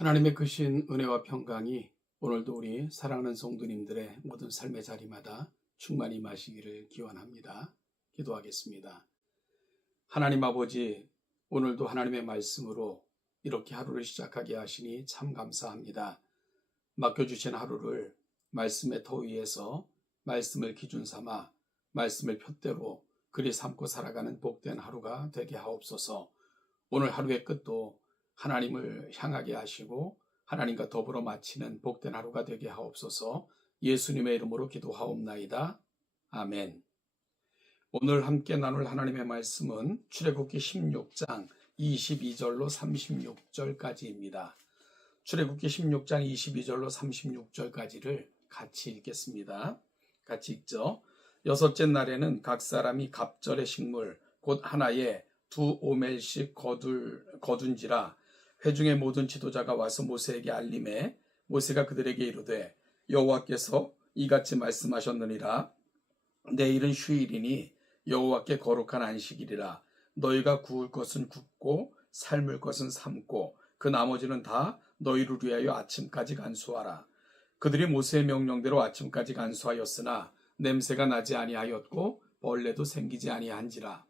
하나님의 크신 은혜와 평강이 오늘도 우리 사랑하는 성도님들의 모든 삶의 자리마다 충만히 임하시기를 기원합니다. 기도하겠습니다. 하나님 아버지, 오늘도 하나님의 말씀으로 이렇게 하루를 시작하게 하시니 참 감사합니다. 맡겨주신 하루를 말씀의 터 위에서 말씀을 기준 삼아 말씀을 푯대로 그리 삼고 살아가는 복된 하루가 되게 하옵소서. 오늘 하루의 끝도 하나님을 향하게 하시고 하나님과 더불어 마치는 복된 하루가 되게 하옵소서. 예수님의 이름으로 기도하옵나이다. 아멘. 오늘 함께 나눌 하나님의 말씀은 출애굽기 16장 22절로 36절까지입니다. 출애굽기 16장 22절로 36절까지를 같이 읽겠습니다. 같이 읽죠. 여섯째 날에는 각 사람이 갑절의 식물 곧 하나에 2오멜씩 거둔지라. 회중의 모든 지도자가 와서 모세에게 알림해 모세가 그들에게 이르되 여호와께서 이같이 말씀하셨느니라. 내일은 휴일이니 여호와께 거룩한 안식일이라. 너희가 구울 것은 굽고 삶을 것은 삶고 그 나머지는 다 너희를 위하여 아침까지 간수하라. 그들이 모세의 명령대로 아침까지 간수하였으나 냄새가 나지 아니하였고 벌레도 생기지 아니한지라.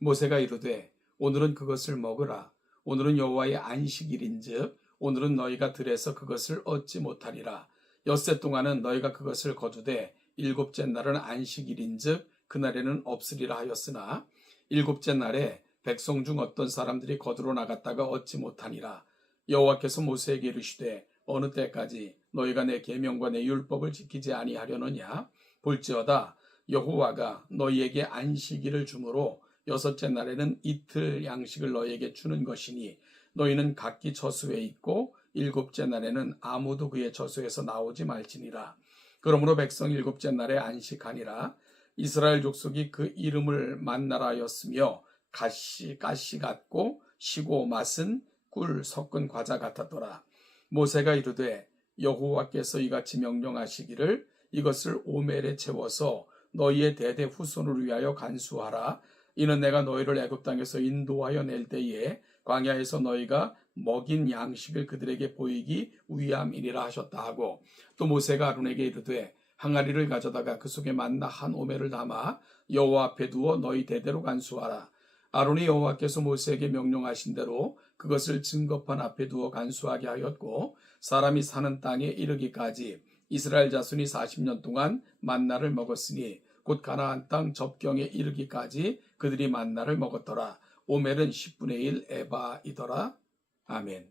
모세가 이르되 오늘은 그것을 먹으라. 오늘은 여호와의 안식일인즉 오늘은 너희가 들에서 그것을 얻지 못하리라. 엿새 동안은 너희가 그것을 거두되 일곱째 날은 안식일인즉 그날에는 없으리라 하였으나 일곱째 날에 백성 중 어떤 사람들이 거두러 나갔다가 얻지 못하니라. 여호와께서 모세에게 이르시되 어느 때까지 너희가 내 계명과 내 율법을 지키지 아니하려느냐. 볼지어다 여호와가 너희에게 안식일을 주므로 여섯째 날에는 이틀 양식을 너희에게 주는 것이니 너희는 각기 저수에 있고 일곱째 날에는 아무도 그의 저수에서 나오지 말지니라. 그러므로 백성 일곱째 날에 안식하니라. 이스라엘 족속이 그 이름을 만나라 하였으며 가시 같고 시고 맛은 꿀 섞은 과자 같았더라. 모세가 이르되 여호와께서 이같이 명령하시기를 이것을 오멜에 채워서 너희의 대대 후손을 위하여 간수하라. 이는 내가 너희를 애굽 땅에서 인도하여 낼 때에 광야에서 너희가 먹인 양식을 그들에게 보이기 위함이니라 하셨다 하고, 또 모세가 아론에게 이르되 항아리를 가져다가 그 속에 만나 한 오멜을 담아 여호와 앞에 두어 너희 대대로 간수하라. 아론이 여호와께서 모세에게 명령하신 대로 그것을 증거판 앞에 두어 간수하게 하였고, 사람이 사는 땅에 이르기까지 이스라엘 자손이 40년 동안 만나를 먹었으니 곧 가나안 땅 접경에 이르기까지 그들이 만나를 먹었더라. 오멜은 10분의 1 에바이더라. 아멘.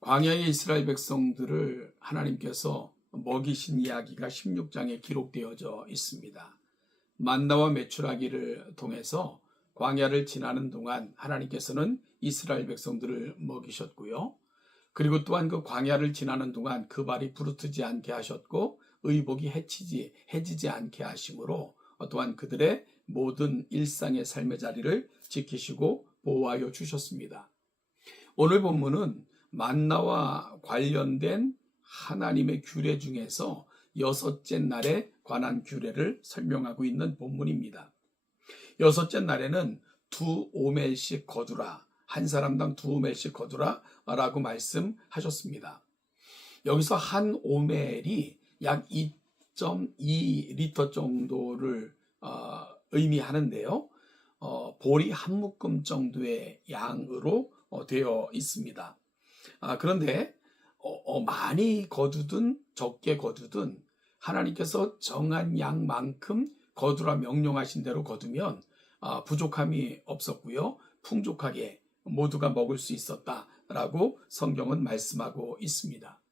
광야의 이스라엘 백성들을 하나님께서 먹이신 이야기가 16장에 기록되어져 있습니다. 만나와 메추라기를 통해서 광야를 지나는 동안 하나님께서는 이스라엘 백성들을 먹이셨고요. 그리고 또한 그 광야를 지나는 동안 그 발이 부르트지 않게 하셨고 의복이 해지지 않게 하심으로 또한 그들의 모든 일상의 삶의 자리를 지키시고 보호하여 주셨습니다. 오늘 본문은 만나와 관련된 하나님의 규례 중에서 여섯째 날에 관한 규례를 설명하고 있는 본문입니다. 여섯째 날에는 2오멜씩 거두라. 한 사람당 2오멜씩 거두라 라고 말씀하셨습니다. 여기서 한 오멜이 약 2.2리터 정도를 의미하는데요. 보리 한 묶음 정도의 양으로 되어 있습니다. 그런데 많이 거두든 적게 거두든 하나님께서 정한 양만큼 거두라 명령하신 대로 거두면 부족함이 없었고요. 풍족하게 모두가 먹을 수 있었다라고 성경은 말씀하고 있습니다.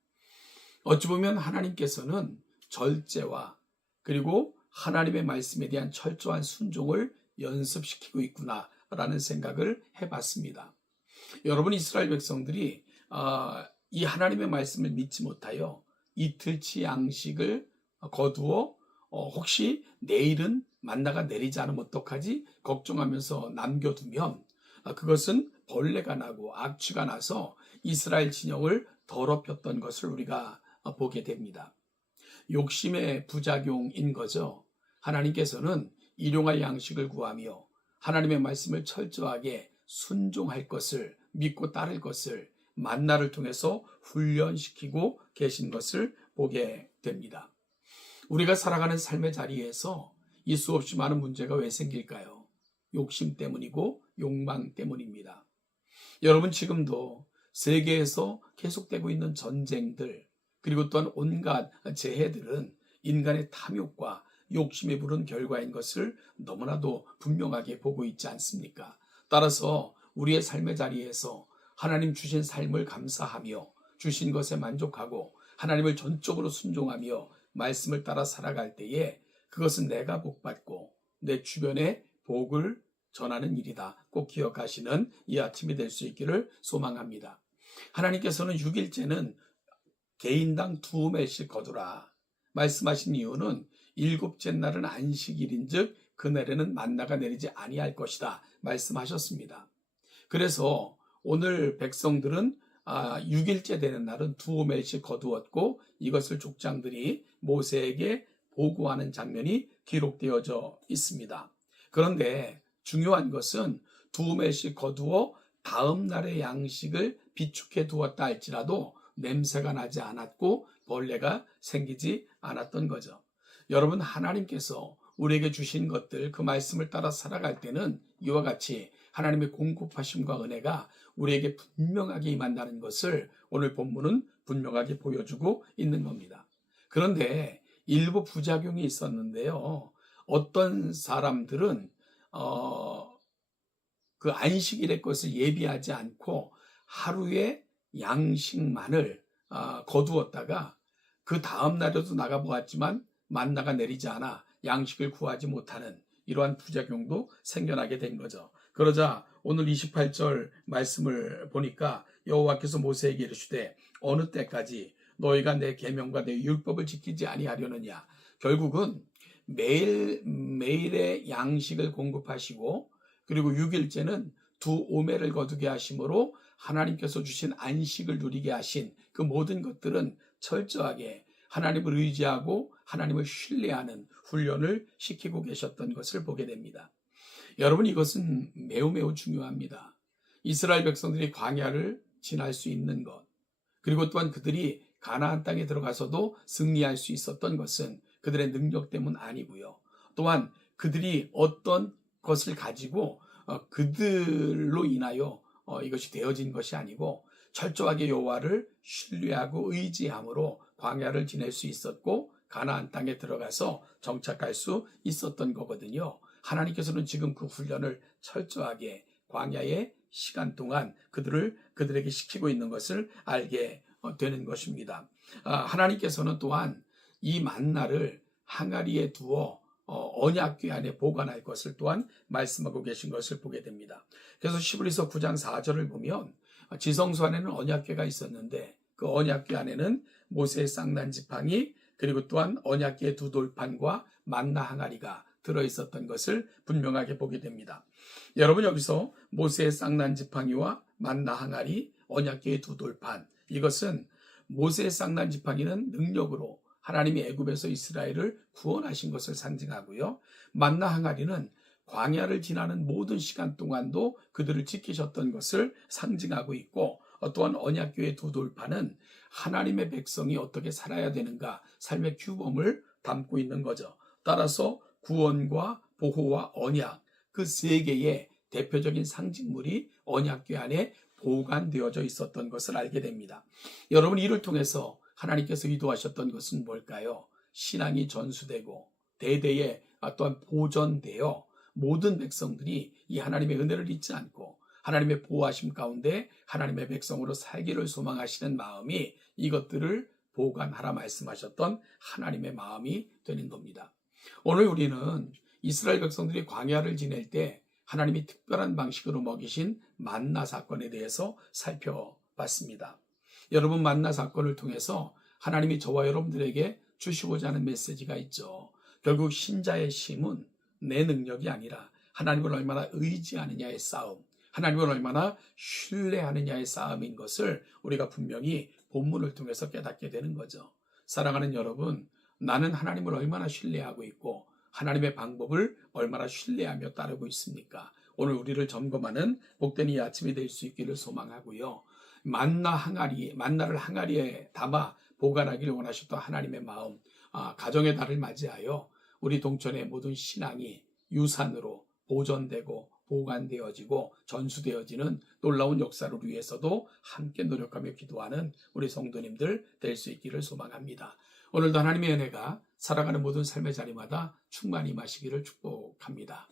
어찌 보면 하나님께서는 절제와 그리고 하나님의 말씀에 대한 철저한 순종을 연습시키고 있구나라는 생각을 해봤습니다. 여러분, 이스라엘 백성들이 이 하나님의 말씀을 믿지 못하여 이틀치 양식을 거두어 혹시 내일은 만나가 내리지 않으면 어떡하지 걱정하면서 남겨두면 그것은 벌레가 나고 악취가 나서 이스라엘 진영을 더럽혔던 것을 우리가 보게 됩니다. 욕심의 부작용인 거죠. 하나님께서는 일용할 양식을 구하며 하나님의 말씀을 철저하게 순종할 것을 믿고 따를 것을 만나를 통해서 훈련시키고 계신 것을 보게 됩니다. 우리가 살아가는 삶의 자리에서 이 수없이 많은 문제가 왜 생길까요? 욕심 때문이고 욕망 때문입니다. 여러분, 지금도 세계에서 계속되고 있는 전쟁들, 그리고 또한 온갖 재해들은 인간의 탐욕과 욕심에 부른 결과인 것을 너무나도 분명하게 보고 있지 않습니까? 따라서 우리의 삶의 자리에서 하나님 주신 삶을 감사하며 주신 것에 만족하고 하나님을 전적으로 순종하며 말씀을 따라 살아갈 때에 그것은 내가 복받고 내 주변에 복을 전하는 일이다. 꼭 기억하시는 이 아침이 될 수 있기를 소망합니다. 하나님께서는 6일째는 개인당 2매씩 거두라 말씀하신 이유는 7째 날은 안식일인즉 그날에는 만나가 내리지 아니할 것이다 말씀하셨습니다. 그래서 오늘 백성들은 6일째 되는 날은 2매씩 거두었고 이것을 족장들이 모세에게 보고하는 장면이 기록되어져 있습니다. 그런데 중요한 것은 2매씩 거두어 다음 날의 양식을 비축해 두었다 할지라도 냄새가 나지 않았고 벌레가 생기지 않았던 거죠. 여러분, 하나님께서 우리에게 주신 것들, 그 말씀을 따라 살아갈 때는 이와 같이 하나님의 공급하심과 은혜가 우리에게 분명하게 임한다는 것을 오늘 본문은 분명하게 보여주고 있는 겁니다. 그런데 일부 부작용이 있었는데요. 어떤 사람들은 그 안식일의 것을 예비하지 않고 하루에 양식만을 거두었다가 그 다음 날에도 나가보았지만 만나가 내리지 않아 양식을 구하지 못하는 이러한 부작용도 생겨나게 된 거죠. 그러자 오늘 28절 말씀을 보니까 여호와께서 모세에게 이르시되 어느 때까지 너희가 내 계명과 내 율법을 지키지 아니하려느냐. 결국은 매일의 양식을 공급하시고 그리고 6일째는 2오매를 거두게 하심으로 하나님께서 주신 안식을 누리게 하신 그 모든 것들은 철저하게 하나님을 의지하고 하나님을 신뢰하는 훈련을 시키고 계셨던 것을 보게 됩니다. 여러분, 이것은 매우 중요합니다. 이스라엘 백성들이 광야를 지날 수 있는 것, 그리고 또한 그들이 가나안 땅에 들어가서도 승리할 수 있었던 것은 그들의 능력 때문 아니고요. 또한 그들이 어떤 것을 가지고 그들로 인하여 이것이 되어진 것이 아니고 철저하게 여호와를 신뢰하고 의지함으로 광야를 지낼 수 있었고 가나안 땅에 들어가서 정착할 수 있었던 거거든요. 하나님께서는 지금 그 훈련을 철저하게 광야의 시간 동안 그들에게 시키고 있는 것을 알게 되는 것입니다. 하나님께서는 또한 이 만나를 항아리에 두어 언약궤 안에 보관할 것을 또한 말씀하고 계신 것을 보게 됩니다. 그래서 시브리서 9장 4절을 보면 지성소 안에는 언약궤가 있었는데 그 언약궤 안에는 모세의 쌍난 지팡이 그리고 또한 언약궤의 2돌판과 만나 항아리가 들어있었던 것을 분명하게 보게 됩니다. 여러분, 여기서 모세의 쌍난 지팡이와 만나 항아리, 언약궤의 2돌판, 이것은 모세의 쌍난 지팡이는 능력으로 하나님이 애굽에서 이스라엘을 구원하신 것을 상징하고요. 만나 항아리는 광야를 지나는 모든 시간 동안도 그들을 지키셨던 것을 상징하고 있고, 또한 언약궤의 2돌판은 하나님의 백성이 어떻게 살아야 되는가 삶의 규범을 담고 있는 거죠. 따라서 구원과 보호와 언약, 그 세 개의 대표적인 상징물이 언약궤 안에 보관되어져 있었던 것을 알게 됩니다. 여러분, 이를 통해서 하나님께서 의도하셨던 것은 뭘까요? 신앙이 전수되고 대대에 또한 보존되어 모든 백성들이 이 하나님의 은혜를 잊지 않고 하나님의 보호하심 가운데 하나님의 백성으로 살기를 소망하시는 마음이 이것들을 보관하라 말씀하셨던 하나님의 마음이 되는 겁니다. 오늘 우리는 이스라엘 백성들이 광야를 지낼 때 하나님이 특별한 방식으로 먹이신 만나 사건에 대해서 살펴봤습니다. 여러분, 만나 사건을 통해서 하나님이 저와 여러분들에게 주시고자 하는 메시지가 있죠. 결국 신자의 힘은 내 능력이 아니라 하나님을 얼마나 의지하느냐의 싸움, 하나님을 얼마나 신뢰하느냐의 싸움인 것을 우리가 분명히 본문을 통해서 깨닫게 되는 거죠. 사랑하는 여러분, 나는 하나님을 얼마나 신뢰하고 있고 하나님의 방법을 얼마나 신뢰하며 따르고 있습니까? 오늘 우리를 점검하는 복된 이 아침이 될 수 있기를 소망하고요. 만나를 항아리에 담아 보관하기를 원하셨던 하나님의 마음, 가정의 달을 맞이하여 우리 동천의 모든 신앙이 유산으로 보존되고 보관되어지고 전수되어지는 놀라운 역사를 위해서도 함께 노력하며 기도하는 우리 성도님들 될 수 있기를 소망합니다. 오늘도 하나님의 은혜가 살아가는 모든 삶의 자리마다 충만히 임하시기를 축복합니다.